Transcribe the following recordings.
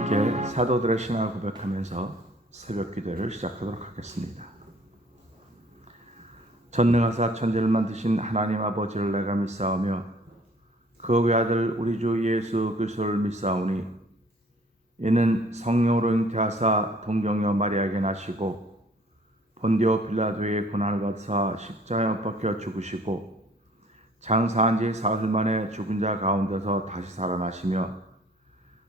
함께 사도들의 신앙을 고백하면서 새벽 기도를 시작하도록 하겠습니다. 전능하사 천지를 만드신 하나님 아버지를 내가 믿사오며 그 외아들 우리 주 예수 그리스도를 믿사오니 이는 성령으로 잉태하사 동정녀 마리아에게 나시고 본디오 빌라도의 고난을 받사 십자가에 못 박혀 죽으시고 장사한 지 사흘 만에 죽은 자 가운데서 다시 살아나시며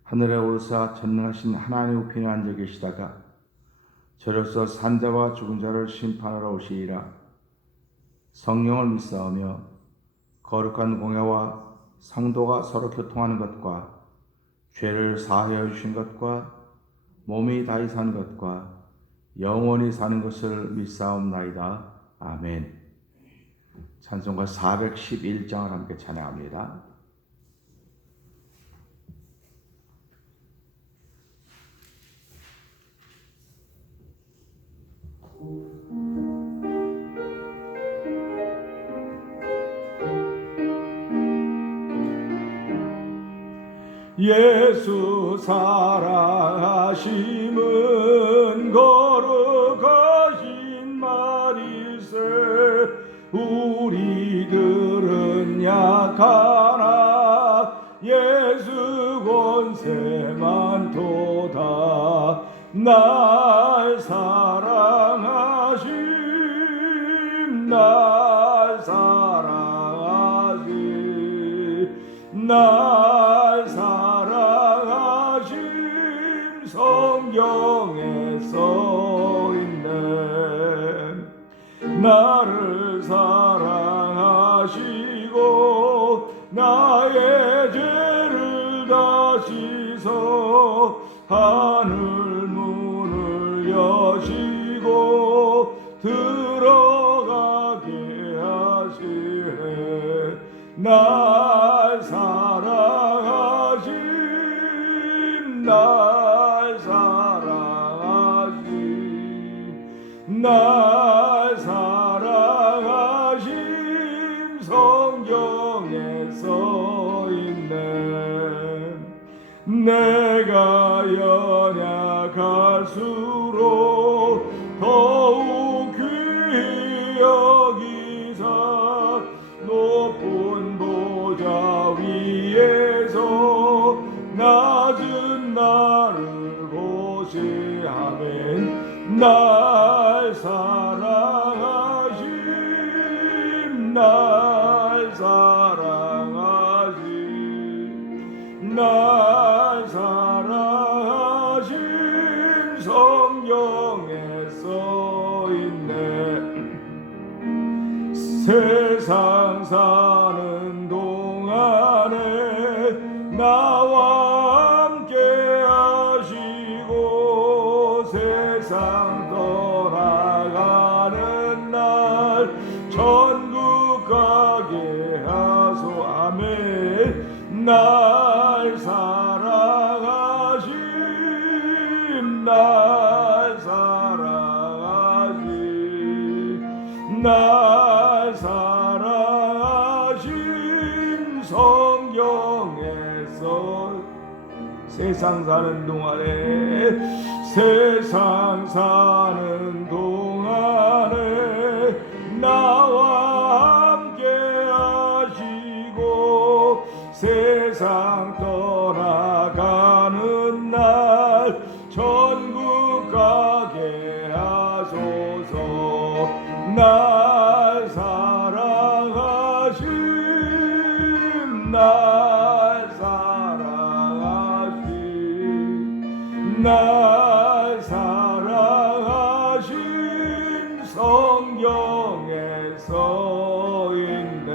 하늘에 오르사 전능하신 하나님 우편에 앉아 계시다가 저로서 산자와 죽은 자를 심판하러 오시리라. 성령을 믿사오며 거룩한 공회와 성도가 서로 교통하는 것과 죄를 사하여 주신 것과 몸이 다시 사는 것과 영원히 사는 것을 믿사옵나이다. 아멘. 찬송가 411장을 함께 찬양합니다. 예수 사랑하심은 거룩하신 말일세. 우리들은 약하나 예수 권세만 도다. 날 사랑하심 날 사랑하심 날 사랑하심 성경에 써있네. 나를 사랑하시고 나의 죄를 다 씻어 하늘 문을 여시고 들어가게 하시네. 날 사랑하심 날 사랑하심 날 사랑하심 성경에 써있네. 내가 연약할수록 더욱 귀히 여기사 높은 보좌 위에서 낮은 나를 보시하면 날 사랑하심 날 사랑하심 날 사랑하심 성경에 써있네. 세상 사는 동안에 나와 함께 하시고 세상 떠나가는 날 천국 가게 하소. 아멘. 날 사랑하심 날 사랑하심 날 사랑하심 성경에서 세상 사는 동안에 세상 사는 동안에 나와 함께 하시고 세상 떠나가는 날 천국 가게 하소서. 날 사랑하심 날 사랑하심 날 사랑하심 성경에 써있네.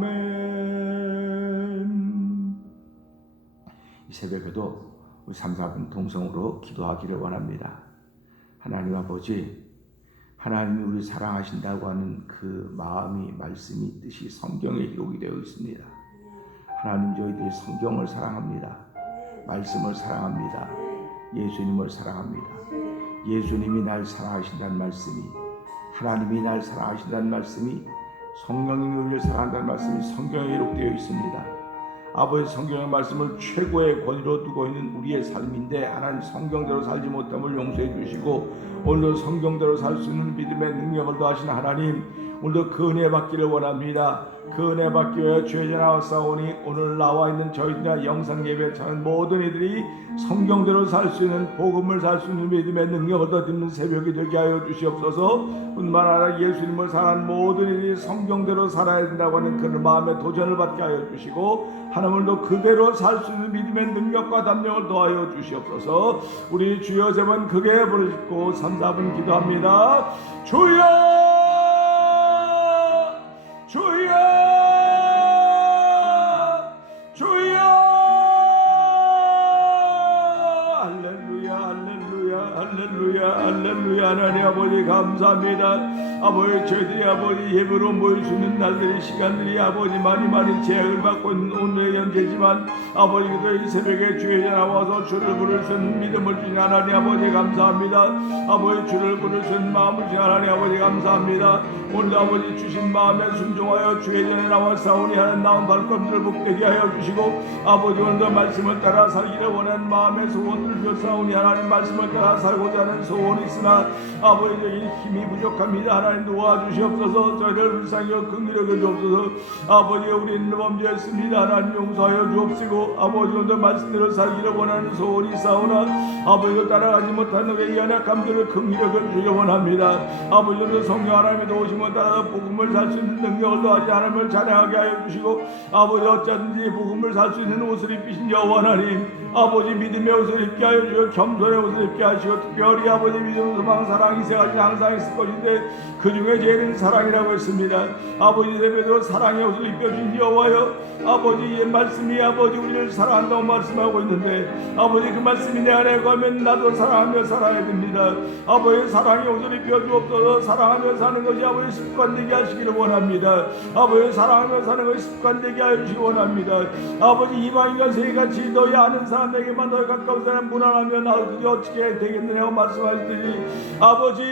아멘. 이 새벽에도 우리 3, 4분 동성으로 기도하기를 원합니다. 하나님 아버지, 하나님이 우리 사랑하신다고 하는 그 마음이, 말씀이, 뜻이 성경에 기록이 되어 있습니다. 하나님, 저희들이 성경을 사랑합니다. 말씀을 사랑합니다. 예수님을 사랑합니다. 예수님이 날 사랑하신다는 말씀이, 하나님이 날 사랑하신다는 말씀이 성령님이 우리를 사랑한다는 말씀이 성경에 기록되어 있습니다. 아버지 성경의 말씀을 최고의 권위로 두고 있는 우리의 삶인데 하나님 성경대로 살지 못함을 용서해 주시고 오늘도 성경대로 살 수 있는 믿음의 능력을 더하신 하나님, 오늘도 그 은혜 받기를 원합니다. 그 은혜 받기 위해 주의 나왔사오니 오늘 나와 있는 저희들이나 영상 예배에 참여한 모든 이들이 성경대로 살 수 있는 복음을 살 수 있는 믿음의 능력을 얻는 새벽이 되게 하여 주시옵소서. 뿐만 아니라 예수님을 사랑하는 모든 이들이 성경대로 살아야 된다고 하는 그런 마음의 도전을 받게 하여 주시고 하나님도 그대로 살 수 있는 믿음의 능력과 담력을 더하여 주시옵소서. 우리 주여 세 번 크게 부르시고 3, 4분 기도합니다. 주여 주여 주여 할렐루야 할렐루야 할렐루야 할렐루야. 하나님 아버지 감사합니다. 아버지 저희들이 아버지 예배로 모일 수 있는 날들의 시간들이 아버지 많이 제약을 받고 있는 오늘의 현재지만 아버지 그도 이 새벽에 주에 나와서 주를 부를 수 있는 믿음을 주신 하나님 아버지 감사합니다. 아버지 주를 부를 수 있는 마음을 주신 하나님 아버지 감사합니다. 오늘 아버지 주신 마음에 순종하여 주의 전에 나와 싸우니 하는 나온 발걸음들을 복되게 하여 주시고 아버지 오늘도 말씀을 따라 살기를 원하는 마음의 소원을 벼 싸우니 하나님 말씀을 따라 살고자 하는 소원이 있으나 아버지적인 힘이 부족합니다. 하나님 도와주시옵소서. 저희를 불쌍히 긍휼하게 주옵소서. 아버지 우리는 범죄했습니다. 하나님 용서하여 주옵시고 아버지 오늘 말씀대로 살기를 원하는 소원이 있사오나 아버지를 따라가지 못하는 우리의 연약함들을 긍휼하게 주려 원합니다. 아버지 오늘 성령 하나님의 도우심을 따라 복음을 살 수 있는 능력을 더하지 하나님을 찬양하게 하여 주시고 아버지 어쩌든지 복음을 살 수 있는 옷을 입히신 여호와 하나님 아버지 믿음의 옷을 입게 하여 주시고 겸손의 옷을 입게 하시고 특별히 아버지 믿음 소망 사랑 이세가지 항상 있을 것인데 그 중에 제일은 사랑이라고 했습니다. 아버지 예배도 사랑의 옷을 입혀주신 여호와여 아버지 이 말씀이 아버지 우리를 사랑한다고 말씀하고 있는데 아버지 그 말씀이 내 안에 거하면 나도 사랑하며 살아야 됩니다. 아버지 사랑의 옷을 입혀주옵소서. 사랑하며 사는 것이 아버지 습관되게 하시기를 원합니다. 아버지 사랑하며 사는 것이 습관되게 하시기 원합니다. 아버지 이방인과 세계같이 너희 아는 사람에게만 너희 가까운 사람 무난하며 나를 어떻게 되겠느냐고 말씀하시더니 아버지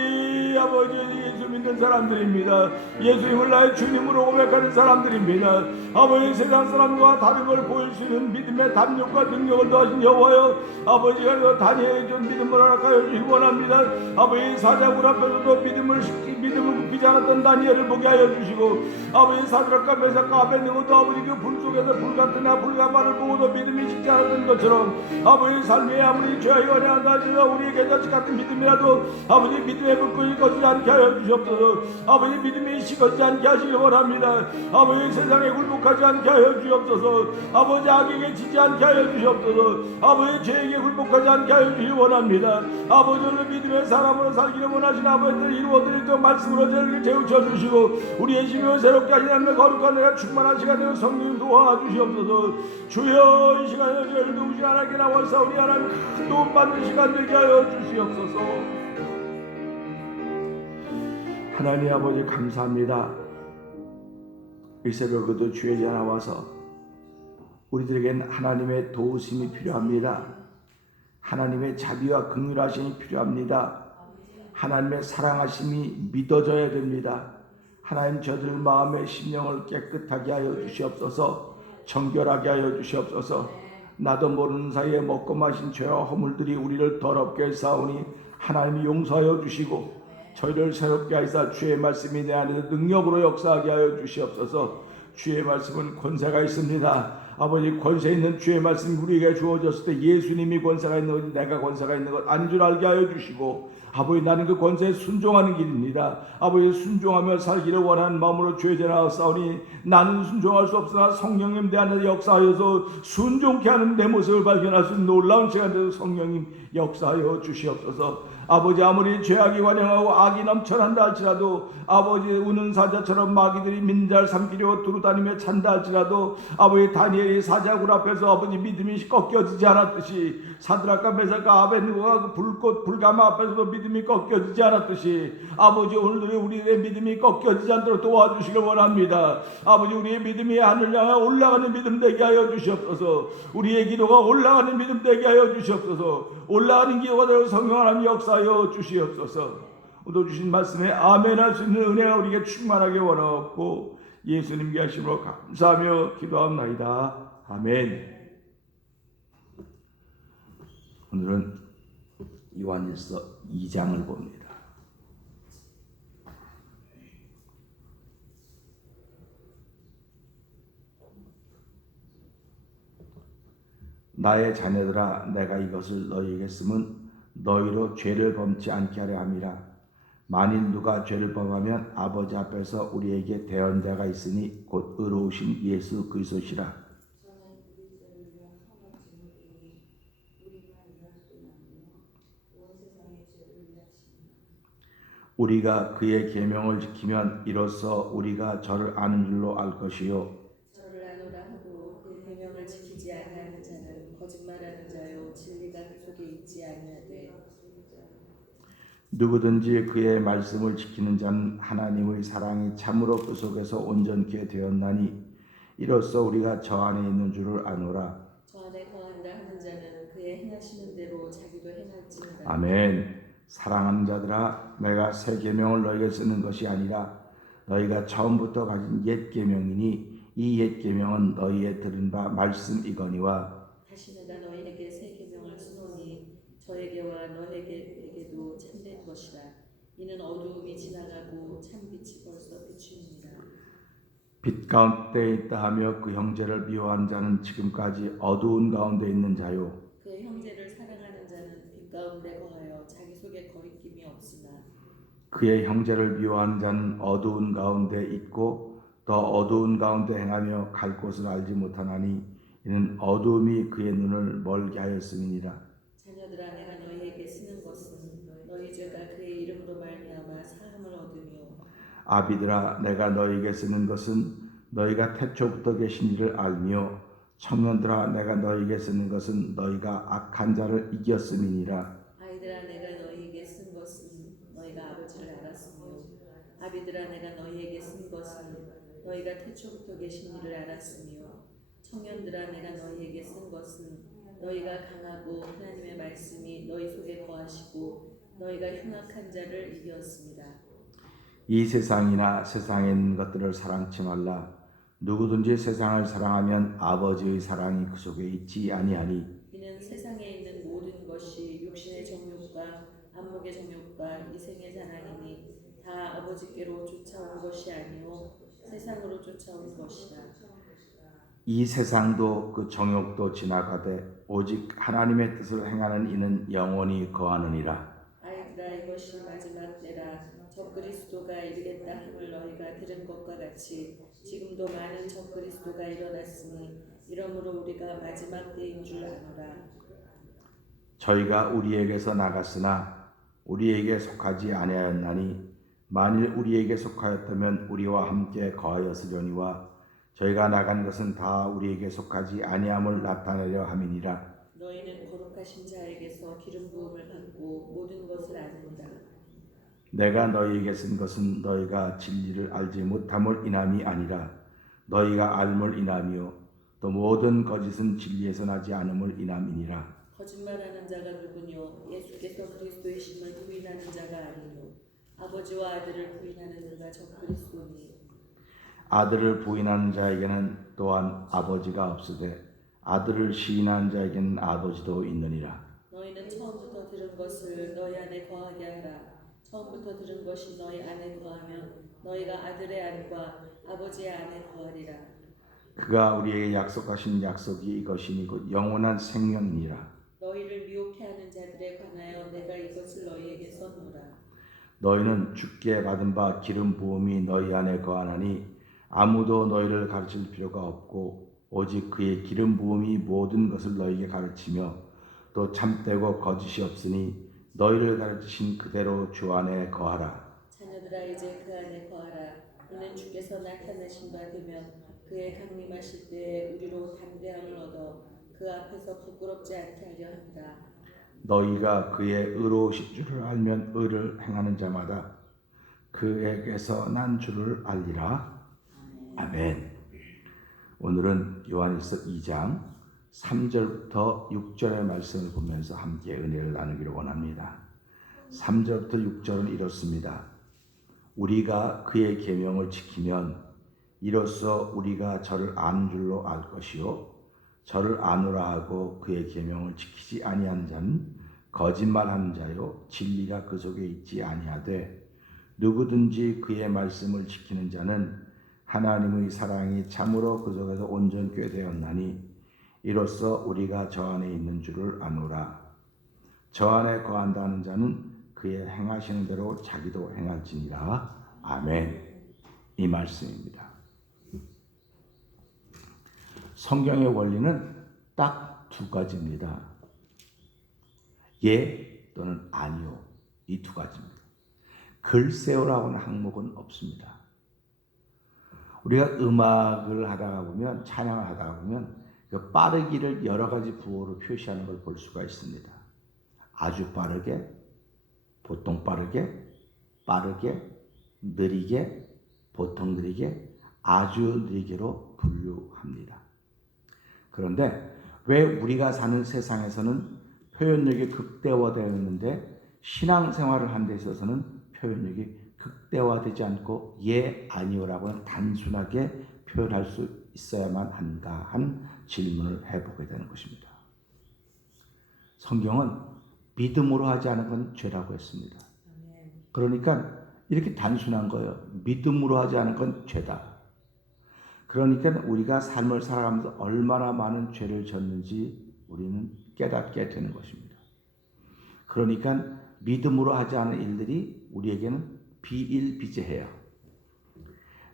예수 믿는 사람들입니다. 예수님을 나의 주님으로 고백하는 사람들입니다. 아버지 세상 사람과 다른 걸 보일 수 있는 믿음의 담력과 능력을 더하신 여호와여 아버지가 다니엘에 준 믿음을 허락하여 주시기 원합니다. 아버지 사자굴 앞에서도 믿음을 굽히지 않았던 다니엘을 보게 하여 주시고 아버지 사드락과 메삭과 아벳네고도 아버지 그 불 속에서 불같은 불가마를 보고도 믿음이 식지 않았던 것처럼 아버지 삶에 아무리 죄악이 연약하다 할지라도 우리에게 자식 같은 믿음이라도 아버지 믿음의 불끈이 꺼지지 않게 하여 주시옵소서. 아버지 믿음이 식어지지 않게 하시기 원합니다. 아버지 세상에 굴복하지 않게 하여 주시옵소서. 아버지 악에게 지지 않게 하여 주시옵소서. 아버지 죄에게 굴복하지 않게 하여 주시기 원합니다. 아버지 오늘 믿음의 사람으로 살기를 원하신 아버지를 이루어드리도록 말씀으로 저희를 재우쳐 주시고 우리의 심령을 새롭게 하시는 거룩한 내가 충만한 시간을 성령 도와주시옵소서. 주여 이 시간에 저희를 도우시 하나님께 나와서 우리 하나님 큰 도움 받는 시간 되게 하여 주시옵소서. 하나님 아버지 감사합니다. 이 새벽에도 주의 전에 나와서 우리들에겐 하나님의 도우심이 필요합니다. 하나님의 자비와 긍휼하심이 필요합니다. 하나님의 사랑하심이 믿어져야 됩니다. 하나님 저들 마음의 심령을 깨끗하게 하여 주시옵소서. 정결하게 하여 주시옵소서. 나도 모르는 사이에 먹고 마신 죄와 허물들이 우리를 더럽게 했사오니 하나님이 용서하여 주시고 저희를 새롭게 하시사 주의 말씀이 내 안에서 능력으로 역사하게 하여 주시옵소서. 주의 말씀은 권세가 있습니다. 아버지 권세 있는 주의 말씀이 우리에게 주어졌을 때 예수님이 권세가 있는 것 내가 권세가 있는 것 아닌 줄 알게 하여 주시고 아버지 나는 그 권세에 순종하는 길입니다. 아버지 순종하며 살기를 원하는 마음으로 주의 전에 나아오니 나는 순종할 수 없으나 성령님 내 안에서 역사하여서 순종케 하는 내 모습을 발견할 수 있는 놀라운 시간에도 성령님 역사하여 주시옵소서. 아버지 아무리 죄악이 관영하고 악이 넘쳐난다 할지라도 아버지 우는 사자처럼 마귀들이 민자를 삼키려 두루다니며 찬다 할지라도 아버지 다니엘이 사자굴 앞에서 아버지 믿음이 꺾여지지 않았듯이 사드락과 메삭과 아벳네고가 불꽃 불가마 앞에서도 믿음이 꺾여지지 않았듯이 아버지 오늘도 우리의 믿음이 꺾여지지 않도록 도와주시길 원합니다. 아버지 우리의 믿음이 하늘 향해 올라가는 믿음 되게 하여 주시옵소서. 우리의 기도가 올라가는 믿음 되게 하여 주시옵소서. 올라가는 기도가 되어 성령 하나님 역사하여 주시옵소서. 오늘 주신 말씀에 아멘할 수 있는 은혜가 우리에게 충만하게 원하옵고 예수님께 하심으로 감사하며 기도합나이다. 아멘. 오늘은 요한일서 2장을 봅니다. 나의 자녀들아, 내가 이것을 너희에게 쓰면 너희로 죄를 범치 않게 하려 함이라. 만일 누가 죄를 범하면 아버지 앞에서 우리에게 대언자가 있으니 곧 의로우신 예수 그리스도시라. 우리가 그의 계명을 지키면 이로써 우리가 저를 아는 줄로 알 것이요 저를 아노라 하고 그 계명을 지키지 아니하는 자는 거짓말하는 자요 진리가 그 속에 있지 아니하되 누구든지 그의 말씀을 지키는 자는 하나님의 사랑이 참으로 그 속에서 온전케 되었나니 이로써 우리가 저 안에 있는 줄을 아노라. 저 안에 거한다 하는 자는 그의 행하시는 대로 자기도 행할지니라. 아멘. 사랑하는 자들아, 내가 새 계명을 너희에게 쓰는 것이 아니라 너희가 처음부터 가진 옛 계명이니 이 옛 계명은 너희의 들은 바 말씀이거니와 다시 내가 너희에게 새 계명을 쓰노니 저에게와 너희에게도 참된 것이라. 이는 어두움이 지나가고 참 빛이 벌써 비추니라. 빛 가운데 있다 하며 그 형제를 미워하는 자는 지금까지 어두운 가운데 있는 자요 그 형제를 사랑하는 자는 빛 가운데 거하여 자기 속에 거리낌이 없으나 그의 형제를 미워하는 자는 어두운 가운데 있고 더 어두운 가운데 행하며 갈 곳을 알지 못하나니 이는 어두움이 그의 눈을 멀게 하였음이니라. 자녀들아, 내가 너희에게 쓰는 것은 너희 죄가 그의 이름으로 말미암아 사함을 얻으며 아비들아, 내가 너희에게 쓰는 것은 너희가 태초부터 계신 이를 알며 청년들아, 내가 너희에게 쓰는 것은 너희가 악한 자를 이겼음이니라. 아이들아, 내가 너희에게 쓴 것은 너희가 아버지를 알았으며 아비들아, 내가 너희에게 쓴 것은 너희가 태초부터 계신 이를 알았으며 청년들아, 내가 너희에게 쓴 것은 너희가 강하고 하나님의 말씀이 너희 속에 거하시고 너희가 흉악한 자를 이겼습니다. 이 세상이나 세상에 있는 것들을 사랑치 말라. 누구든지 세상을 사랑하면 아버지의 사랑이 그 속에 있지 아니하니 이는 세상에 있는 모든 것이 육신의 정욕과 안목의 정욕과 이생의 자랑이니 다 아버지께로 쫓아온 것이 아니요 세상으로 쫓아온 것이라. 이 세상도 그 정욕도 지나가되 오직 하나님의 뜻을 행하는 이는 영원히 거하느니라. 아이들아, 이것이 마지막 때라. 적그리스도가 이르겠다 함을 너희가 들은 것과 같이 지금도 많은 적그리스도가 일어났으니 이러므로 우리가 마지막 때인 줄 아노라. 저희가 우리에게서 나갔으나 우리에게 속하지 아니하였나니 만일 우리에게 속하였다면 우리와 함께 거하였으려니와 저희가 나간 것은 다 우리에게 속하지 아니함을 나타내려 함이니라. 너희는 거룩하신 자에게서 기름 부음을 받고 모든 것을 아느니라. 내가 너희에게 쓴 것은 너희가 진리를 알지 못함을 인함이 아니라 너희가 알물 인함이요 또 모든 거짓은 진리에서 나지 않음을 인함이니라. 거짓말하는 자가 누구뇨? 예수께서 그리스도이심을 부인하는 자가 아니뇨. 아버지와 아들을 부인하는 자가 적그리스도니. 아들을 부인하는 자에게는 또한 아버지가 없으되 아들을 시인하는 자에게는 아버지도 있느니라. 너희는 처음부터 들은 것을 너희 안에 거하게 하라. 처음부터 들은 것이 너희 안에 거하면 너희가 아들의 안과 아버지의 안에 거하리라. 그가 우리에게 약속하신 약속이 이것이니 곧 영원한 생명이니라. 너희를 미혹해 하는 자들에 관하여 내가 이것을 너희에게 써노라. 너희는 주께 받은 바 기름 부음이 너희 안에 거하나니 아무도 너희를 가르칠 필요가 없고 오직 그의 기름 부음이 모든 것을 너희에게 가르치며 또 참되고 거짓이 없으니 너희를 가르치신 그대로 주 안에 거하라. 자녀들아, 이제 그 안에 거하라. 이는 주께서 나타나신 바 되면 그의 강림하실 때에 우리로 담대함을 얻어 그 앞에서 부끄럽지 않게 하려 합니다. 너희가 그의 의로우신 줄을 알면 의를 행하는 자마다 그에게서 난 줄을 알리라. 아멘. 오늘은 요한일서 2장 3절부터 6절의 말씀을 보면서 함께 은혜를 나누기를 원합니다. 3절부터 6절은 이렇습니다. 우리가 그의 계명을 지키면 이로써 우리가 저를 아는 줄로 알 것이요 저를 아노라 하고 그의 계명을 지키지 아니한 자는 거짓말하는 자요 진리가 그 속에 있지 아니하되 누구든지 그의 말씀을 지키는 자는 하나님의 사랑이 참으로 그 속에서 온전케 되었나니 이로써 우리가 저 안에 있는 줄을 아노라. 저 안에 거한다는 자는 그의 행하시는 대로 자기도 행할지니라. 아멘. 이 말씀입니다. 성경의 원리는 딱 두 가지입니다. 예 또는 아니요. 이 두 가지입니다. 글쎄요라고 하는 항목은 없습니다. 우리가 음악을 하다가 보면 찬양을 하다가 보면 그 빠르기를 여러 가지 부호로 표시하는 걸 볼 수가 있습니다. 아주 빠르게, 보통 빠르게, 빠르게, 느리게, 보통 느리게, 아주 느리게로 분류합니다. 그런데 왜 우리가 사는 세상에서는 표현력이 극대화되어 있는데 신앙생활을 하는 데 있어서는 표현력이 극대화되지 않고 예, 아니요라고는 단순하게 표현할 수 있어야만 한가 한 질문을 해보게 되는 것입니다. 성경은 믿음으로 하지 않은 건 죄라고 했습니다. 그러니까 이렇게 단순한 거예요. 믿음으로 하지 않은 건 죄다. 그러니까 우리가 삶을 살아가면서 얼마나 많은 죄를 졌는지 우리는 깨닫게 되는 것입니다. 그러니까 믿음으로 하지 않은 일들이 우리에게는 비일비재해요.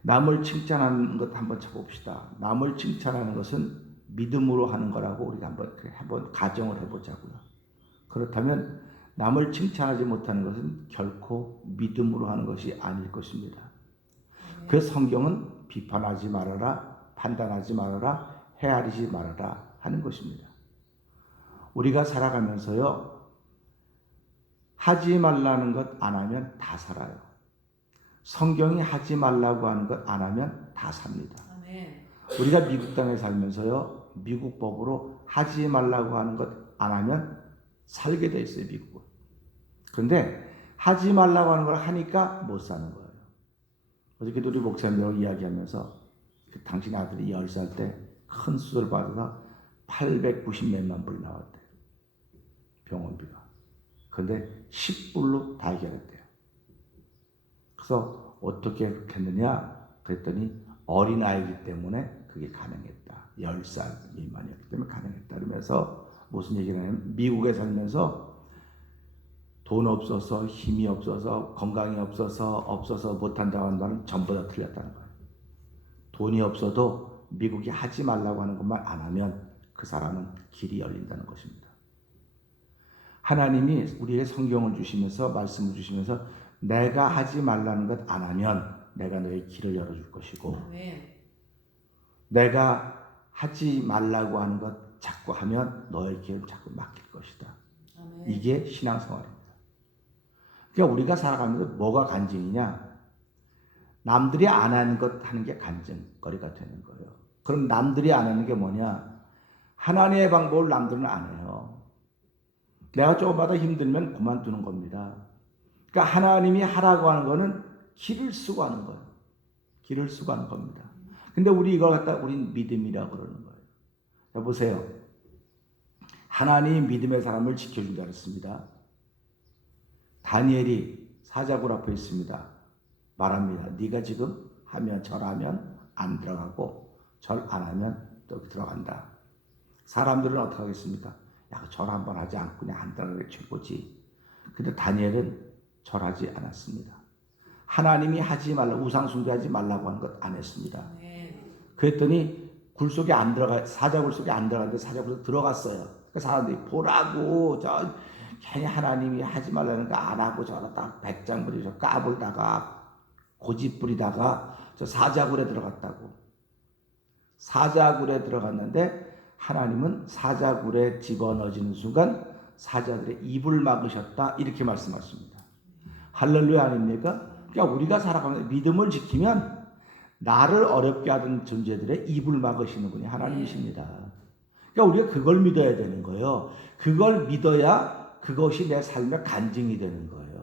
남을 칭찬하는 것 한번 쳐봅시다. 남을 칭찬하는 것은 믿음으로 하는 거라고 우리가 한번 가정을 해보자고요. 그렇다면 남을 칭찬하지 못하는 것은 결코 믿음으로 하는 것이 아닐 것입니다. 그 성경은 비판하지 말아라, 판단하지 말아라, 헤아리지 말아라 하는 것입니다. 우리가 살아가면서요, 하지 말라는 것 안 하면 다 살아요. 성경이 하지 말라고 하는 것 안 하면 다 삽니다. 우리가 미국 땅에 살면서요, 미국 법으로 하지 말라고 하는 것 안 하면 살게 돼 있어요, 미국은. 그런데 하지 말라고 하는 걸 하니까 못 사는 거예요. 어저께도 우리 목사님하고 이야기하면서 당신 아들이 10살 때 큰 수술을 받아서 890 몇만 불이 나왔대요. 병원비가. 그런데 10불로 다 해결했대요. 그래서 어떻게 했느냐 그랬더니 어린아이기 때문에 그게 가능했다. 10살 미만이었기 때문에 가능했다. 그러면서 무슨 얘기를 하냐면 미국에 살면서 돈 없어서 힘이 없어서 건강이 없어서 못한다고 하는 말은 전부 다 틀렸다는 거예요. 돈이 없어도 미국이 하지 말라고 하는 것만 안 하면 그 사람은 길이 열린다는 것입니다. 하나님이 우리의 성경을 주시면서 말씀을 주시면서 내가 하지 말라는 것 안 하면 내가 너의 길을 열어줄 것이고 내가 하지 말라고 하는 것 자꾸 하면 너의 길을 자꾸 막힐 것이다. 이게 신앙생활입니다. 그러니까 우리가 살아가면서 뭐가 간증이냐? 남들이 안 하는 것 하는 게 간증거리가 되는 거예요. 그럼 남들이 안 하는 게 뭐냐? 하나님의 방법을 남들은 안 해요. 내가 조금마다 힘들면 그만두는 겁니다. 그러니까 하나님이 하라고 하는 거는 길을 쓰고 하는 거예요. 길을 쓰고 하는 겁니다. 근데 우리 이걸 갖다 우린 믿음이라고 그러는 거예요. 자, 보세요. 하나님이 믿음의 사람을 지켜준다 그랬습니다. 다니엘이 사자굴 앞에 있습니다. 말합니다. 네가 지금 하면 절하면 안 들어가고 절 안 하면 또 들어간다. 사람들은 어떻게 하겠습니까? 야, 절 한번 하지 않고 그냥 안 들어가는 게 최고지. 근데 다니엘은 절하지 않았습니다. 하나님이 하지 말라, 우상 숭배하지 말라고 하는 것 안 했습니다. 그랬더니 굴 속에 안 들어가, 사자굴 속에 안 들어갔는데 사자굴 들어갔어요. 그 사람들이 보라고 괜히 하나님이 하지 말라는 거 안 하고 저러다 백장 부리죠. 까불다가 고집 부리다가 저 사자굴에 들어갔다고. 사자굴에 들어갔는데 하나님은 사자굴에 집어넣어지는 순간 사자들의 입을 막으셨다 이렇게 말씀하십니다. 할렐루야 아닙니까? 그러니까 우리가 살아가면서 믿음을 지키면 나를 어렵게 하던 존재들의 입을 막으시는 분이 하나님이십니다. 그러니까 우리가 그걸 믿어야 되는 거예요. 그걸 믿어야 그것이 내 삶의 간증이 되는 거예요.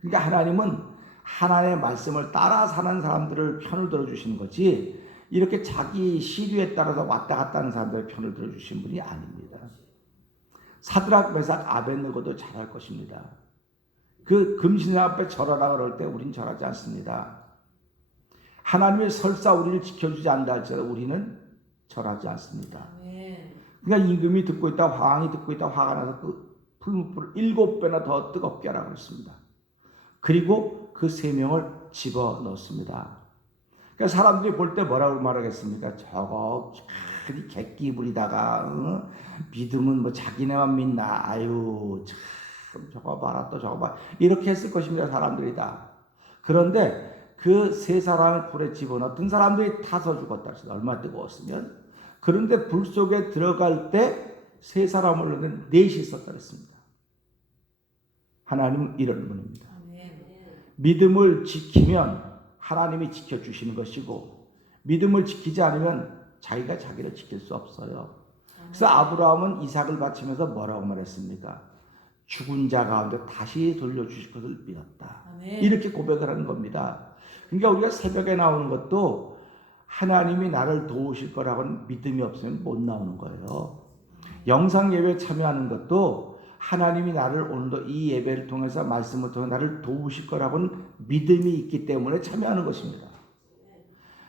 그러니까 하나님은 하나님의 말씀을 따라 사는 사람들을 편을 들어주시는 거지 이렇게 자기 시류에 따라서 왔다 갔다 하는 사람들의 편을 들어주신 분이 아닙니다. 사드락 메삭 아벳느고도 잘할 것입니다. 그 금신 앞에 절하라 그럴 때 우린 절하지 않습니다. 하나님이 설사 우리를 지켜주지 않는다 할지라도 우리는 절하지 않습니다. 그러니까 임금이 듣고 있다, 왕이 듣고 있다, 화가 나서 그 풀무불을 7배나 더 뜨겁게 하라고 했습니다. 그리고 그 3명을 집어넣습니다. 그러니까 사람들이 볼 때 뭐라고 말하겠습니까? 저거 객기 부리다가 믿음은 뭐 자기네만 믿나? 아유 참 저거 봐라 또 저거 봐 이렇게 했을 것입니다. 사람들이 다. 그런데 그 3사람을 불에 집어넣던 사람들이 타서 죽었다. 얼마나 뜨거웠으면. 그런데 불 속에 들어갈 때 3사람을 4이 있었다 그랬습니다. 하나님은 이런 분입니다. 믿음을 지키면 하나님이 지켜주시는 것이고 믿음을 지키지 않으면 자기가 자기를 지킬 수 없어요. 그래서 아브라함은 이삭을 바치면서 뭐라고 말했습니까? 죽은 자 가운데 다시 돌려주실 것을 믿었다. 이렇게 고백을 하는 겁니다. 그러니까 우리가 새벽에 나오는 것도 하나님이 나를 도우실 거라고는 믿음이 없으면 못 나오는 거예요. 영상 예배에 참여하는 것도 하나님이 나를 오늘도 이 예배를 통해서 말씀을 통해 나를 도우실 거라고는 믿음이 있기 때문에 참여하는 것입니다.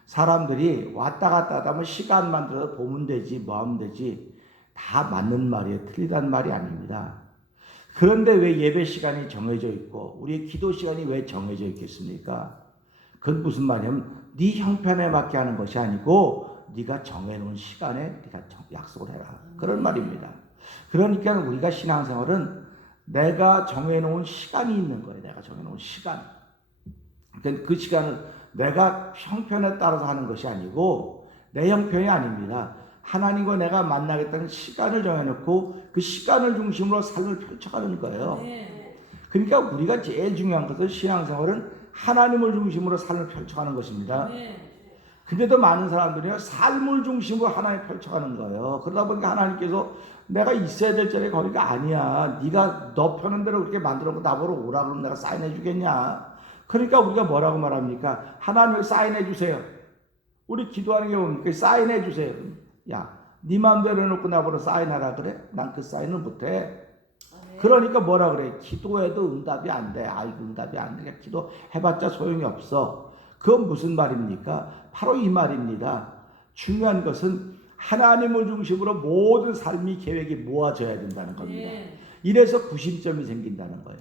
사람들이 왔다 갔다 하다 보면 시간만 들어서 보면 되지 뭐 하면 되지 다 맞는 말이에요. 틀리다는 말이 아닙니다. 그런데 왜 예배 시간이 정해져 있고 우리의 기도 시간이 왜 정해져 있겠습니까? 그건 무슨 말이냐면 네 형편에 맞게 하는 것이 아니고 네가 정해놓은 시간에 네가 약속을 해라. 그런 말입니다. 그러니까 우리가 신앙생활은 내가 정해놓은 시간이 있는 거예요. 내가 정해놓은 시간. 그러니까 그 시간을 내가 형편에 따라서 하는 것이 아니고 내 형편이 아닙니다. 하나님과 내가 만나겠다는 시간을 정해놓고 그 시간을 중심으로 삶을 펼쳐가는 거예요. 그러니까 우리가 제일 중요한 것은 신앙생활은 하나님을 중심으로 삶을 펼쳐가는 것입니다. 근데도 많은 사람들이 삶을 중심으로 하나님을 펼쳐가는 거예요. 그러다 보니까 하나님께서 내가 있어야 될 자리에 거기가 아니야. 네가 너 편한 대로 그렇게 만들어놓고 나보러 오라 그러면 내가 사인해 주겠냐. 그러니까 우리가 뭐라고 말합니까? 하나님을 사인해 주세요. 우리 기도하는 게 뭡니까? 사인해 주세요. 야, 네 마음대로 해놓고 나보러 사인하라 그래? 난 그 사인을 못해. 그러니까 뭐라 그래? 기도해도 응답이 안 돼. 아이고 응답이 안 돼. 기도해봤자 소용이 없어. 그건 무슨 말입니까? 바로 이 말입니다. 중요한 것은 하나님을 중심으로 모든 삶의 계획이 모아져야 된다는 겁니다. 이래서 구심점이 생긴다는 거예요.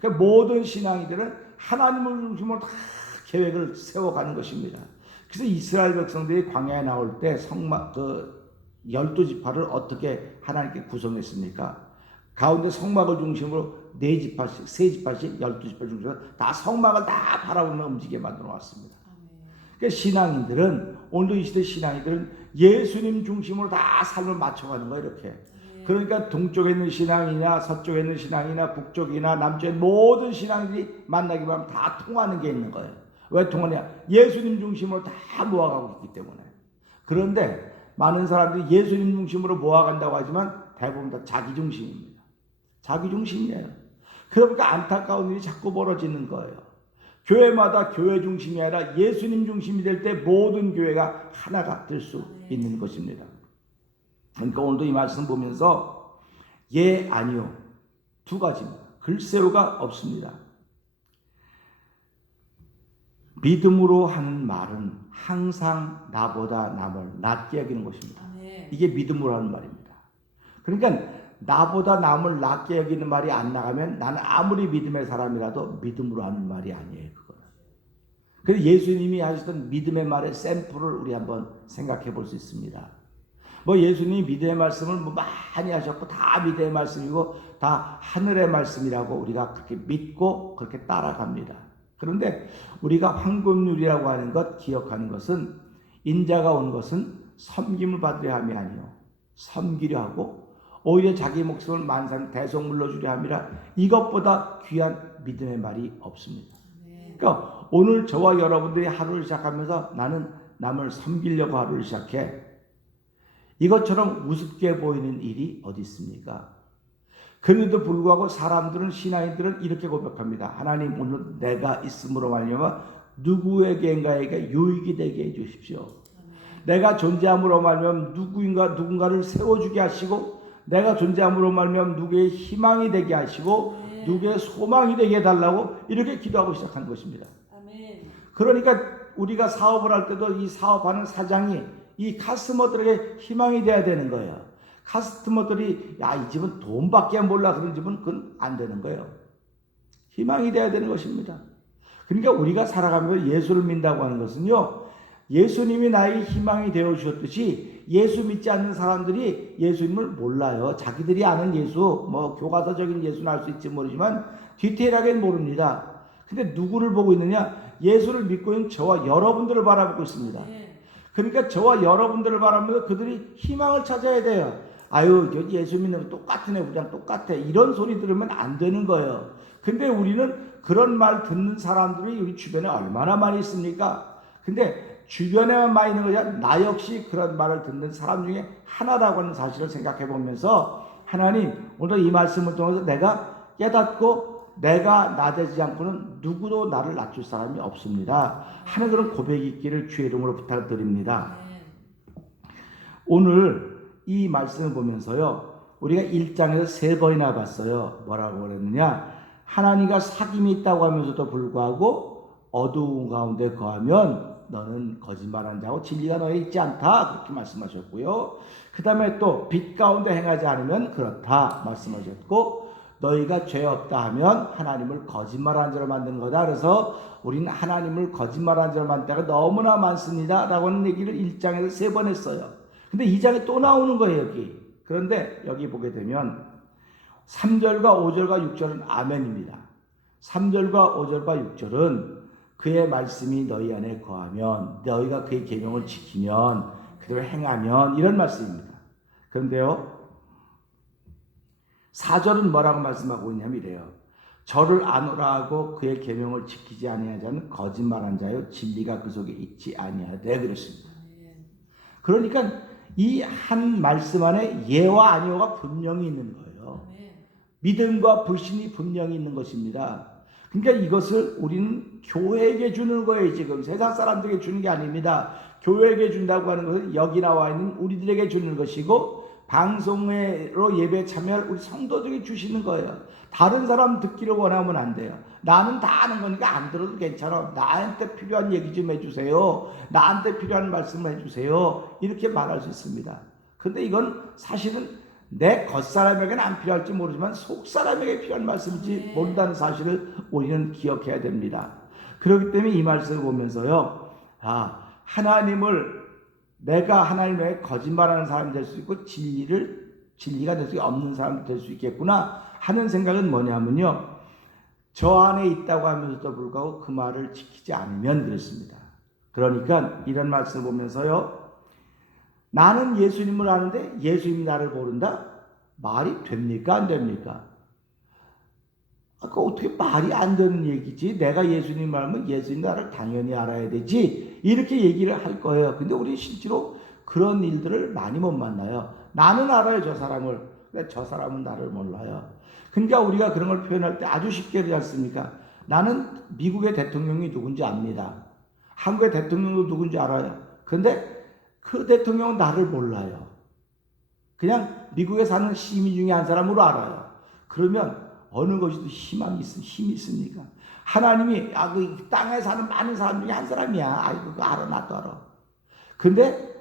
그러니까 모든 신앙이들은 하나님을 중심으로 다 계획을 세워가는 것입니다. 그래서 이스라엘 백성들이 광야에 나올 때 12지파를 어떻게 하나님께 구성했습니까? 가운데 성막을 중심으로 4지파씩, 3지파씩, 12지파 중심으로 다 성막을 다 바라보며 움직이게 만들어 왔습니다. 그러니까 신앙인들은, 오늘도 이 시대 신앙인들은 예수님 중심으로 다 삶을 맞춰가는 거예요, 이렇게. 그러니까 동쪽에 있는 신앙이냐, 서쪽에 있는 신앙이나, 북쪽이나, 남쪽에 모든 신앙들이 만나기만 하면 다 통하는 게 있는 거예요. 왜 통하냐? 예수님 중심으로 다 모아가고 있기 때문에. 그런데 많은 사람들이 예수님 중심으로 모아간다고 하지만 대부분 다 자기 중심입니다. 자기 중심이에요. 그러니까 안타까운 일이 자꾸 벌어지는 거예요. 교회마다 교회 중심이 아니라 예수님 중심이 될 때 모든 교회가 하나가 될 수 있는 것입니다. 그러니까 오늘도 이 말씀 보면서 예, 아니요. 2가지입니다. 글쎄요가 없습니다. 믿음으로 하는 말은 항상 나보다 남을 낮게 여기는 것입니다. 이게 믿음으로 하는 말입니다. 그러니까 나보다 남을 낮게 여기는 말이 안 나가면 나는 아무리 믿음의 사람이라도 믿음으로 하는 말이 아니에요. 그거는. 그래서 예수님이 하시던 믿음의 말의 샘플을 우리 한번 생각해 볼 수 있습니다. 뭐 예수님이 믿음의 말씀을 뭐 많이 하셨고 다 믿음의 말씀이고 다 하늘의 말씀이라고 우리가 그렇게 믿고 그렇게 따라갑니다. 그런데 우리가 황금률이라고 하는 것 기억하는 것은 인자가 온 것은 섬김을 받으려 함이 아니요 섬기려 하고 오히려 자기 목숨을 만상 대속 물러주려 함이라 이것보다 귀한 믿음의 말이 없습니다. 그러니까 오늘 저와 여러분들이 하루를 시작하면서 나는 남을 섬기려고 하루를 시작해. 이것처럼 우습게 보이는 일이 어디 있습니까? 그런데도 불구하고 사람들은, 신앙인들은 이렇게 고백합니다. 하나님, 오늘 내가 있음으로 말미암아 누구에게인가에게 유익이 되게 해주십시오. 내가 존재함으로 말미암아 누군가를 세워주게 하시고, 내가 존재함으로 말미암아 누구의 희망이 되게 하시고, 누구의 소망이 되게 해달라고 이렇게 기도하고 시작한 것입니다. 그러니까 우리가 사업을 할 때도 이 사업하는 사장이 이 카스터머들에게 희망이 돼야 되는 거예요. 카스터머들이 이 집은 돈밖에 몰라 그런 집은 그건 안 되는 거예요. 희망이 돼야 되는 것입니다. 그러니까 우리가 살아가면서 예수를 믿는다고 하는 것은요, 예수님이 나에게 희망이 되어 주셨듯이 예수 믿지 않는 사람들이 예수님을 몰라요. 자기들이 아는 예수, 교과서적인 예수는 알 수 있지 모르지만 디테일하게는 모릅니다. 근데 누구를 보고 있느냐? 예수를 믿고 있는 저와 여러분들을 바라보고 있습니다. 그러니까 저와 여러분들을 바라보면서 그들이 희망을 찾아야 돼요. 아유, 예수 믿는 거 똑같은 애, 우리랑 똑같아. 이런 소리 들으면 안 되는 거예요. 근데 우리는 그런 말 듣는 사람들이 우리 주변에 얼마나 많이 있습니까? 근데 주변에만 많이 있는 거냐? 나 역시 그런 말을 듣는 사람 중에 하나라고 하는 사실을 생각해 보면서, 하나님, 오늘 이 말씀을 통해서 내가 깨닫고 내가 나대지 않고는 누구도 나를 낮출 사람이 없습니다 하는 그런 고백이 있기를 주의 이름으로 부탁드립니다. 오늘 이 말씀을 보면서요, 우리가 1장에서 3번이나 봤어요. 뭐라고 그랬느냐? 하나님과 사귐이 있다고 하면서도 불구하고 어두운 가운데 거하면 너는 거짓말한 자고 진리가 너에 있지 않다, 그렇게 말씀하셨고요. 그 다음에 또 빛 가운데 행하지 않으면 그렇다 말씀하셨고, 너희가 죄 없다 하면 하나님을 거짓말한 자로 만드는 거다. 그래서 우리는 하나님을 거짓말한 자로 만들 때가 너무나 많습니다 라고 하는 얘기를 1장에서 3번 했어요. 근데 2장에 또 나오는 거예요, 여기. 그런데 여기 보게 되면 3절과 5절과 6절은 아멘입니다. 3절과 5절과 6절은 그의 말씀이 너희 안에 거하면, 너희가 그의 계명을 지키면, 그대로 행하면, 이런 말씀입니다. 그런데요, 4절은 뭐라고 말씀하고 있냐면 이래요. 저를 아노라 하고 그의 계명을 지키지 아니하는 자는 거짓말한 자요, 진리가 그 속에 있지 아니하되, 그랬습니다. 그러니까 이 한 말씀 안에 예와 아니오가 분명히 있는 거예요. 믿음과 불신이 분명히 있는 것입니다. 그러니까 이것을 우리는 교회에게 주는 거예요. 지금 세상 사람들에게 주는 게 아닙니다. 교회에게 준다고 하는 것은 여기 나와 있는 우리들에게 주는 것이고, 방송으로 예배 참여할 우리 성도들에게 주시는 거예요. 다른 사람 듣기를 원하면 안 돼요. 나는 다 아는 거니까 안 들어도 괜찮아. 나한테 필요한 얘기 좀 해주세요. 나한테 필요한 말씀을 해주세요. 이렇게 말할 수 있습니다. 근데 이건 사실은 내 겉사람에게는 안 필요할지 모르지만 속사람에게 필요한 말씀인지 모른다는 사실을 우리는 기억해야 됩니다. 그렇기 때문에 이 말씀을 보면서요, 내가 하나님의 거짓말하는 사람이 될 수 있고 진리가 될 수 없는 사람이 될 수 있겠구나 하는 생각은 뭐냐면요, 저 안에 있다고 하면서도 불구하고 그 말을 지키지 않으면 그렇습니다. 그러니까 이런 말씀을 보면서요, 나는 예수님을 아는데 예수님이 나를 모른다? 말이 됩니까? 안 됩니까? 어떻게 말이 안 되는 얘기지? 내가 예수님 말하면 예수님 나를 당연히 알아야 되지, 이렇게 얘기를 할 거예요. 근데 우리 실제로 그런 일들을 많이 못 만나요. 나는 알아요, 저 사람을. 근데 저 사람은 나를 몰라요. 그러니까 우리가 그런 걸 표현할 때 아주 쉽게 그러지 않습니까? 나는 미국의 대통령이 누군지 압니다. 한국의 대통령도 누군지 알아요. 근데 그 대통령은 나를 몰라요. 그냥 미국에 사는 시민 중에 한 사람으로 알아요. 그러면 어느 것이도 힘이 있습니까? 하나님이 그 땅에 사는 많은 사람 중에 한 사람이야. 그거 알아, 나도 알아. 근데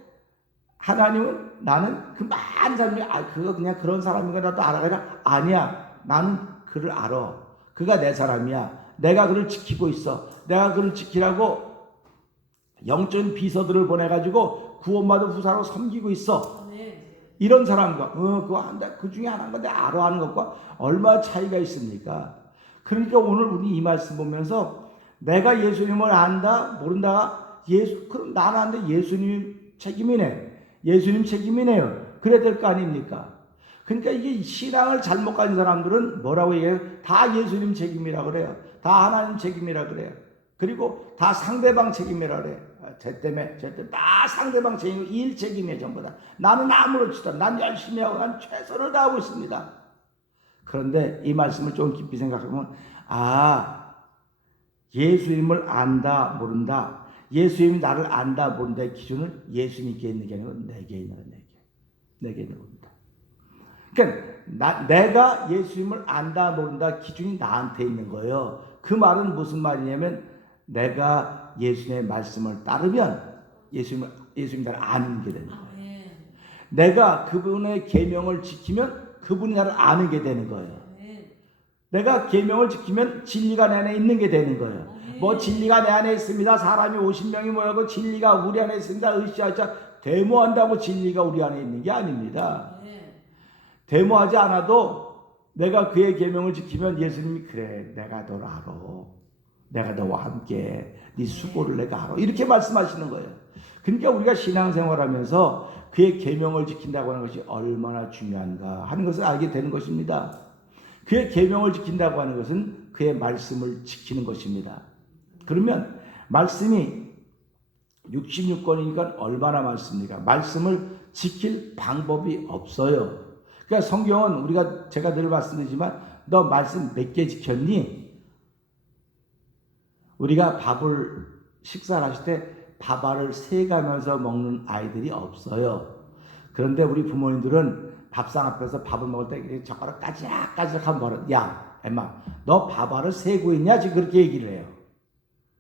하나님은 나는 그 많은 사람 중에 그거 그냥 그런 사람인가 나도 알아가냐? 아니야. 나는 그를 알아. 그가 내 사람이야. 내가 그를 지키고 있어. 내가 그를 지키라고 영적인 비서들을 보내가지고 구원받은 후사로 섬기고 있어. 이런 사람과 그거 한다, 그 중에 하나인 건데 알아 하는 것과 얼마나 차이가 있습니까? 그러니까 오늘 우리 이 말씀 보면서 내가 예수님을 안다 모른다, 그럼 나는 안데 예수님 책임이네, 예수님 책임이네요. 그래야 될 거 아닙니까? 그러니까 이게 신앙을 잘못 가진 사람들은 뭐라고 얘기해요? 다 예수님 책임이라 그래요. 다 하나님 책임이라 그래요. 그리고 다 상대방 책임이라 그래요. 쟤 때문에 다 상대방 책임, 일 책임이에요, 전부 다. 나는 아무렇지도 않아. 난 열심히 하고 난 최선을 다하고 있습니다. 그런데 이 말씀을 좀 깊이 생각하면 예수님을 안다 모른다, 예수님이 나를 안다 모른다의 기준은 예수님께 있는 게 아니고 내게 있는 거예요. 내게 있는 겁니다. 그러니까 내가 예수님을 안다 모른다 기준이 나한테 있는 거예요. 그 말은 무슨 말이냐면 내가 예수님의 말씀을 따르면 예수님 나를 아는 게 되는 거예요. 내가 그분의 계명을 지키면 그분이 나를 아는 게 되는 거예요. 내가 계명을 지키면 진리가 내 안에 있는 게 되는 거예요. 뭐 진리가 내 안에 있습니다. 사람이 50명이 모여서 진리가 우리 안에 있습니다. 으쌰으쌰 데모한다고 진리가 우리 안에 있는 게 아닙니다. 데모하지 않아도 내가 그의 계명을 지키면 예수님이 그래 내가 너를 알아. 내가 너와 함께 네 수고를 내가 알아. 이렇게 말씀하시는 거예요. 그러니까 우리가 신앙생활하면서 그의 계명을 지킨다고 하는 것이 얼마나 중요한가 하는 것을 알게 되는 것입니다. 그의 계명을 지킨다고 하는 것은 그의 말씀을 지키는 것입니다. 그러면 말씀이 66권이니까 얼마나 많습니까? 말씀을 지킬 방법이 없어요. 그러니까 성경은 제가 늘 말씀드리지만 너 말씀 몇 개 지켰니? 우리가 식사를 하실 때 밥알을 세가면서 먹는 아이들이 없어요. 그런데 우리 부모님들은 밥상 앞에서 밥을 먹을 때 젓가락 까지락까지락 하면 뭐라, 야 엠마 너 밥알을 세고 있냐? 지금 그렇게 얘기를 해요.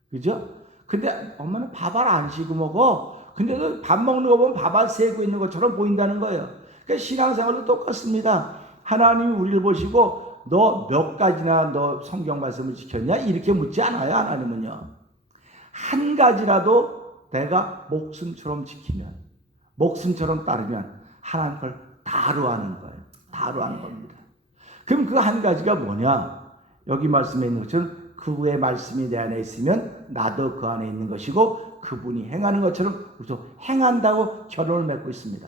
그죠? 근데 엄마는 밥알 안 쉬고 먹어. 근데 너 밥 먹는 거 보면 밥알 세고 있는 것처럼 보인다는 거예요. 그러니까 신앙생활도 똑같습니다. 하나님이 우리를 보시고 너 몇 가지나 너 성경 말씀을 지켰냐? 이렇게 묻지 않아요. 하나님은요. 한 가지라도 내가 목숨처럼 지키면, 목숨처럼 따르면 하나님 걸 다로 하는 거예요. 다로 하는 겁니다. 그럼 그 한 가지가 뭐냐? 여기 말씀에 있는 것처럼 그의 말씀이 내 안에 있으면 나도 그 안에 있는 것이고 그분이 행하는 것처럼 우리도 행한다고 결론을 맺고 있습니다.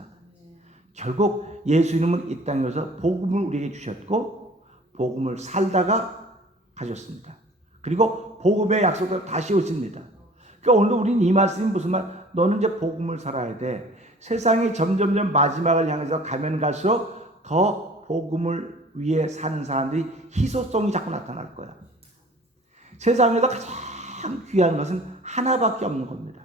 결국 예수님은 이 땅에 와서 복음을 우리에게 주셨고 복음을 살다가 가셨습니다. 그리고 복음의 약속을 다시 오십니다. 그러니까 오늘 우리는 이 말씀이 무슨 말? 너는 이제 복음을 살아야 돼. 세상이 점점점 마지막을 향해서 가면 갈수록 더 복음을 위해 사는 사람들이 희소성이 자꾸 나타날 거야. 세상에서 가장 귀한 것은 하나밖에 없는 겁니다.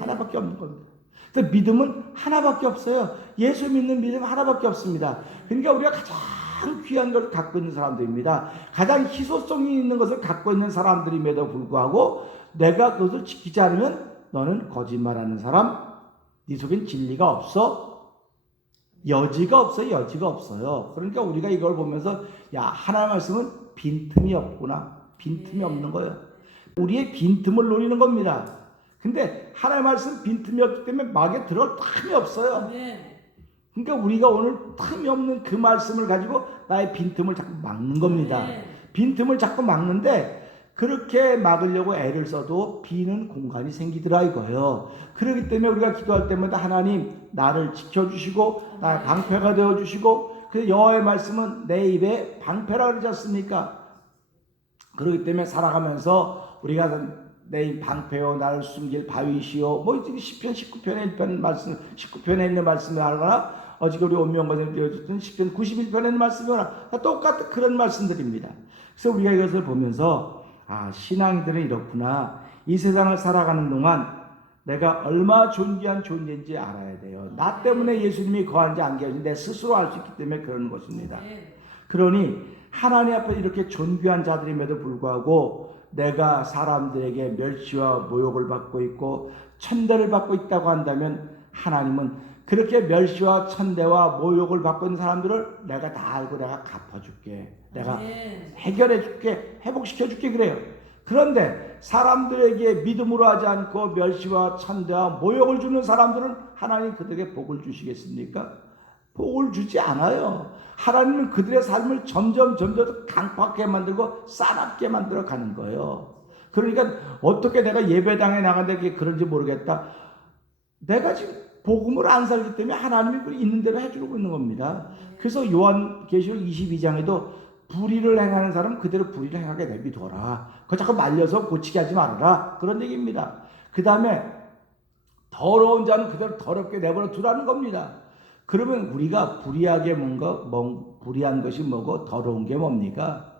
하나밖에 없는 겁니다. 그래서 믿음은 하나밖에 없어요. 예수 믿는 믿음 하나밖에 없습니다. 그러니까 우리가 가장 귀한 것을 갖고 있는 사람들입니다. 가장 희소성이 있는 것을 갖고 있는 사람들임에도 불구하고 내가 그것을 지키지 않으면 너는 거짓말하는 사람, 네 속엔 진리가 없어. 여지가 없어요. 그러니까 우리가 이걸 보면서 야, 하나님 말씀은 빈틈이 없구나. 빈틈이 없는 거예요. 우리의 빈틈을 노리는 겁니다. 근데 하나님 말씀 빈틈이 없기 때문에 막에 들어갈 틈이 없어요. 그러니까 우리가 오늘 틈이 없는 그 말씀을 가지고 나의 빈틈을 자꾸 막는 겁니다. 빈틈을 자꾸 막는데 그렇게 막으려고 애를 써도 비는 공간이 생기더라 이거예요. 그렇기 때문에 우리가 기도할 때마다 하나님 나를 지켜주시고 나의 방패가 되어주시고 그 여호와의 말씀은 내 입에 방패라 그러지 않습니까? 그렇기 때문에 살아가면서 우리가 내 방패요 나를 숨길 바위시요 뭐 시편 19편에 1편 말씀 19편에 있는 말씀을 하거나 어저께 우리 온명과정에 되어졌던 시편 91편에 있는 말씀이거나 똑같은 그런 말씀들입니다. 그래서 우리가 이것을 보면서 신앙이들은 이렇구나. 이 세상을 살아가는 동안 내가 얼마나 존귀한 존재인지 알아야 돼요. 나 때문에 예수님이 거한지 안 거한지 내 스스로 알 수 있기 때문에 그러는 것입니다. 그러니 하나님 앞에 이렇게 존귀한 자들임에도 불구하고 내가 사람들에게 멸시와 모욕을 받고 있고 천대를 받고 있다고 한다면 하나님은 그렇게 멸시와 천대와 모욕을 받고 있는 사람들을 내가 다 알고 내가 갚아줄게. 내가 해결해줄게. 회복시켜줄게 그래요. 그런데 사람들에게 믿음으로 하지 않고 멸시와 천대와 모욕을 주는 사람들은 하나님 그들에게 복을 주시겠습니까? 복을 주지 않아요. 하나님은 그들의 삶을 점점 강팍하게 만들고 싸납게 만들어 가는 거예요. 그러니까 어떻게 내가 예배당에 나가는데 그게 그런지 모르겠다. 내가 지금 복음을 안 살기 때문에 하나님이 있는 대로 해주고 있는 겁니다. 그래서 요한계시록 22장에도 불의를 행하는 사람은 그대로 불의를 행하게 내비둬라. 그거 자꾸 말려서 고치게 하지 말아라. 그런 얘기입니다. 그 다음에 더러운 자는 그대로 더럽게 내버려 두라는 겁니다. 그러면 우리가 불의한 것이 뭐고 더러운 게 뭡니까?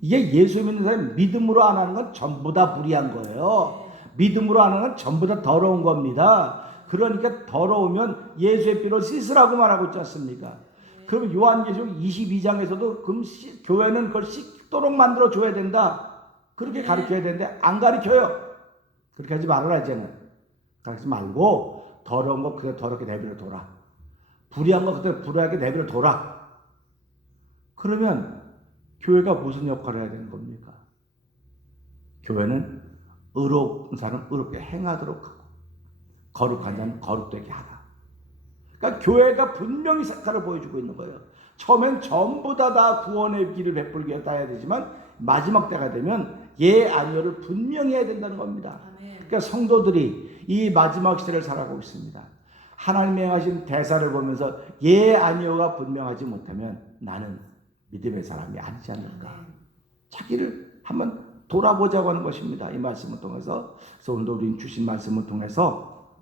이게 예수 믿는 사람이 믿음으로 안 하는 건 전부 다 불의한 거예요. 믿음으로 안 하는 건 전부 다 더러운 겁니다. 그러니까 더러우면 예수의 피로 씻으라고 말하고 있지 않습니까? 그러면 요한계시록 22장에서도 그럼 교회는 그걸 씻도록 만들어 줘야 된다. 그렇게 가르쳐야 되는데 안 가르쳐요. 그렇게 하지 말아라 이제는. 그러지 말고 더러운 거 그냥 더럽게 내버려 둬라. 불의한 거 그때 불의하게 내버려 둬라. 그러면 교회가 무슨 역할을 해야 되는 겁니까? 교회는 의로운 사람 의롭게 행하도록 하고 거룩한 자는 거룩되게 하라. 그러니까 교회가 분명히 색깔을 보여주고 있는 거예요. 처음엔 전부 다 구원의 길을 베풀기 위해 따야 되지만 마지막 때가 되면 예 아니요를 분명히 해야 된다는 겁니다. 그러니까 성도들이 이 마지막 시대를 살아가고 있습니다. 하나님이 행하신 대사를 보면서 예 아니요가 분명하지 못하면 나는 믿음의 사람이 아니지 않을까. 자기를 한번 돌아보자고 하는 것입니다. 이 말씀을 통해서. 그래서 오늘도 우리는 주신 말씀을 통해서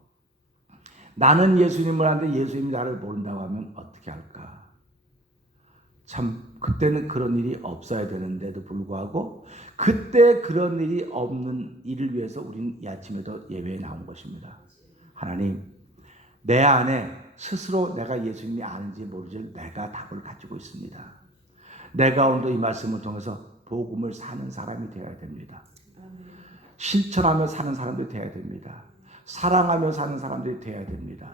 나는 예수님을 아는데 예수님이 나를 모른다고 하면 어떻게 할까. 참 그때는 그런 일이 없어야 되는데도 불구하고 그때 그런 일이 없는 일을 위해서 우리는 이 아침에도 예배에 나온 것입니다. 하나님, 내 안에 스스로 내가 예수님이 아는지 모르지 내가 답을 가지고 있습니다. 내가 오늘도 이 말씀을 통해서 복음을 사는 사람이 되어야 됩니다. 실천하며 사는 사람들이 되어야 됩니다. 사랑하며 사는 사람들이 되어야 됩니다.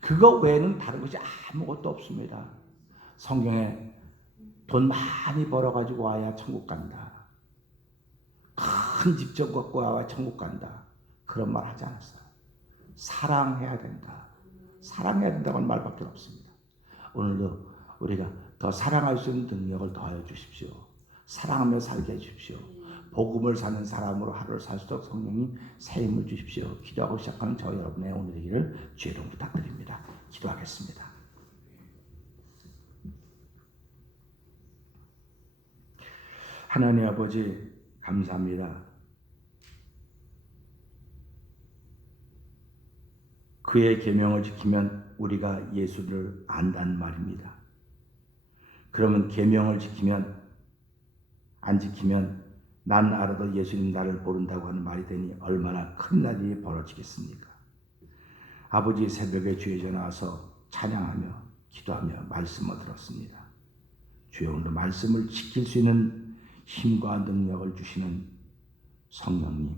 그거 외에는 다른 것이 아무것도 없습니다. 성경에 돈 많이 벌어가지고 와야 천국 간다. 큰 집 좀 갖고 와야 천국 간다. 그런 말 하지 않았어요. 사랑해야 된다. 사랑해야 된다는 말밖에 없습니다. 오늘도 우리가 더 사랑할 수 있는 능력을 더하여 주십시오. 사랑하며 살게 해주십시오. 복음을 사는 사람으로 하루를 살 수 있도록 성령님 새 힘을 주십시오. 기도하고 시작하는 저 여러분의 오늘의 일을 주의 이름으로 부탁드립니다. 기도하겠습니다. 하나님 아버지 감사합니다. 그의 계명을 지키면 우리가 예수를 안다는 말입니다. 그러면 계명을 지키면 안 지키면 난 알아도 예수님 나를 모른다고 하는 말이 되니 얼마나 큰 날이 벌어지겠습니까? 아버지 새벽에 주의 전에 와서 찬양하며 기도하며 말씀을 들었습니다. 주여 오늘 말씀을 지킬 수 있는 힘과 능력을 주시는 성령님,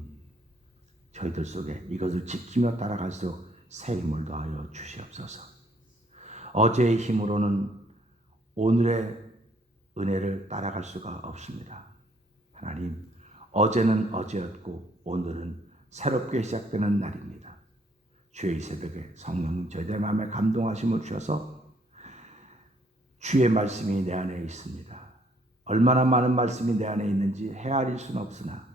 저희들 속에 이것을 지키며 따라갈수록 새 힘을 더하여 주시옵소서. 어제의 힘으로는 오늘의 은혜를 따라갈 수가 없습니다. 하나님, 어제는 어제였고 오늘은 새롭게 시작되는 날입니다. 주의 새벽에 성령님 저희들 마음에 감동하심을 주셔서 주의 말씀이 내 안에 있습니다. 얼마나 많은 말씀이 내 안에 있는지 헤아릴 수는 없으나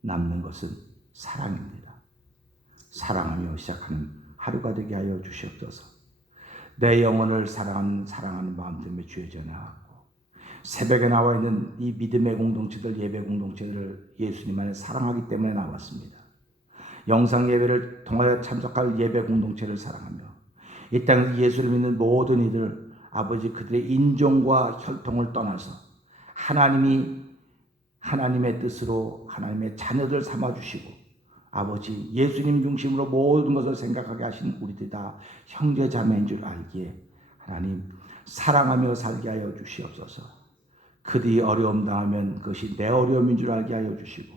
남는 것은 사랑입니다. 사랑하며 시작하는 하루가 되게 하여 주시옵소서. 내 영혼을 사랑하는 마음 때문에 주의 전에 왔고 새벽에 나와 있는 이 믿음의 공동체들, 예배 공동체들을 예수님 안에 사랑하기 때문에 나왔습니다. 영상 예배를 통하여 참석할 예배 공동체를 사랑하며 이 땅에서 예수를 믿는 모든 이들 아버지 그들의 인종과 혈통을 떠나서 하나님의 뜻으로 하나님의 자녀들 삼아주시고 아버지 예수님 중심으로 모든 것을 생각하게 하신 우리들 다 형제 자매인 줄 알기에 하나님 사랑하며 살게 하여 주시옵소서. 그들이 어려움 당하면 그것이 내 어려움인 줄 알게 하여 주시고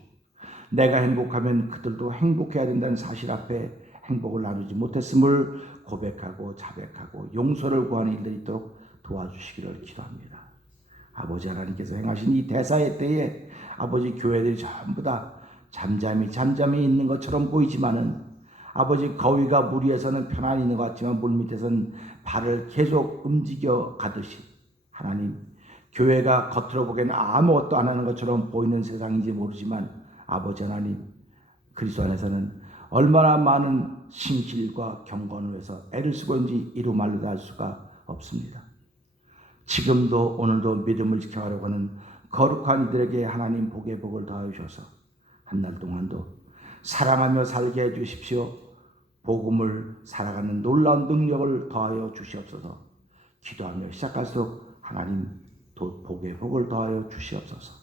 내가 행복하면 그들도 행복해야 된다는 사실 앞에 행복을 나누지 못했음을 고백하고 자백하고 용서를 구하는 일들이 있도록 도와주시기를 기도합니다. 아버지 하나님께서 행하신 이 대사의 때에 아버지 교회들이 전부 다 잠잠히 있는 것처럼 보이지만은 아버지 거위가 물 위에서는 편안히 있는 것 같지만 물 밑에서는 발을 계속 움직여 가듯이 하나님 교회가 겉으로 보기에는 아무것도 안 하는 것처럼 보이는 세상인지 모르지만 아버지 하나님 그리스도 안에서는 얼마나 많은 신실과 경건을 위해서 애를 쓰고 있는지 이루 말로 할 수가 없습니다. 지금도 오늘도 믿음을 지켜가려고 하는 거룩한 이들에게 하나님 복의 복을 더하여 주셔서 한 날 동안도 사랑하며 살게 해주십시오. 복음을 살아가는 놀라운 능력을 더하여 주시옵소서. 기도하며 시작할수록 하나님 복의 복을 더하여 주시옵소서.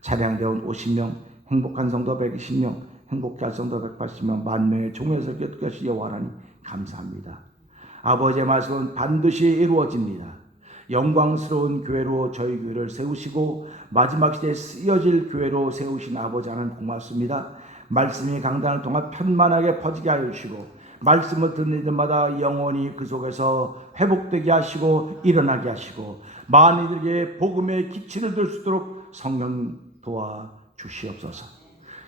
찬양대원 50명, 행복한 성도 120명, 행복해 할 성도 180명, 만명의 종에서 곁가시 여호와 하나님 감사합니다. 아버지의 말씀은 반드시 이루어집니다. 영광스러운 교회로 저희 교회를 세우시고 마지막 시대에 쓰여질 교회로 세우신 아버지 하나님 고맙습니다. 말씀이 강단을 통해 편만하게 퍼지게 하여 주시고 말씀을 듣는 이들마다 영원히 그 속에서 회복되게 하시고 일어나게 하시고 많은 이들에게 복음의 기치를 들 수 있도록 성령 도와 주시옵소서.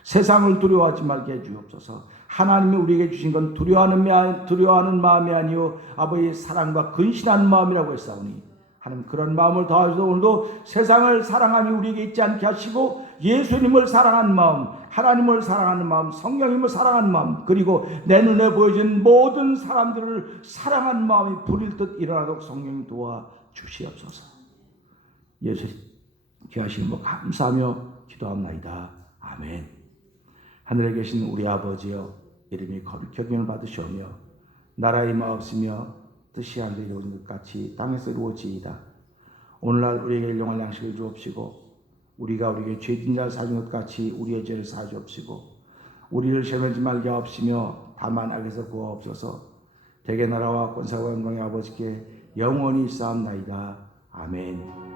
세상을 두려워하지 말게 해 주옵소서. 하나님이 우리에게 주신 건 두려워하는 마음이 아니요 아버지의 사랑과 근신한 마음이라고 했사오니 하나님 그런 마음을 더하셔서 오늘도 세상을 사랑함이 우리에게 있지 않게 하시고 예수님을 사랑하는 마음, 하나님을 사랑하는 마음, 성령님을 사랑하는 마음, 그리고 내 눈에 보여진 모든 사람들을 사랑하는 마음이 불일 듯 일어나도록 성령님 도와 주시옵소서. 예수 귀하신 분 감사하며 기도합나이다. 아멘. 하늘에 계신 우리 아버지여, 이름이 거룩히 여김을 받으시오며 나라의 마옵시며 뜻이 하늘에 이루어진 것 같이 땅에서 이루어지이다. 오늘날 우리에게 일용할 양식을 주옵시고 우리가 우리에게 죄진 자를 사준 것 같이 우리의 죄를 사주옵시고 우리를 시험하지 말게 하옵시며 다만 악에서 구하옵소서. 대개 나라와 권세와 영광의 아버지께 영원히 쌓옵나이다. 아멘.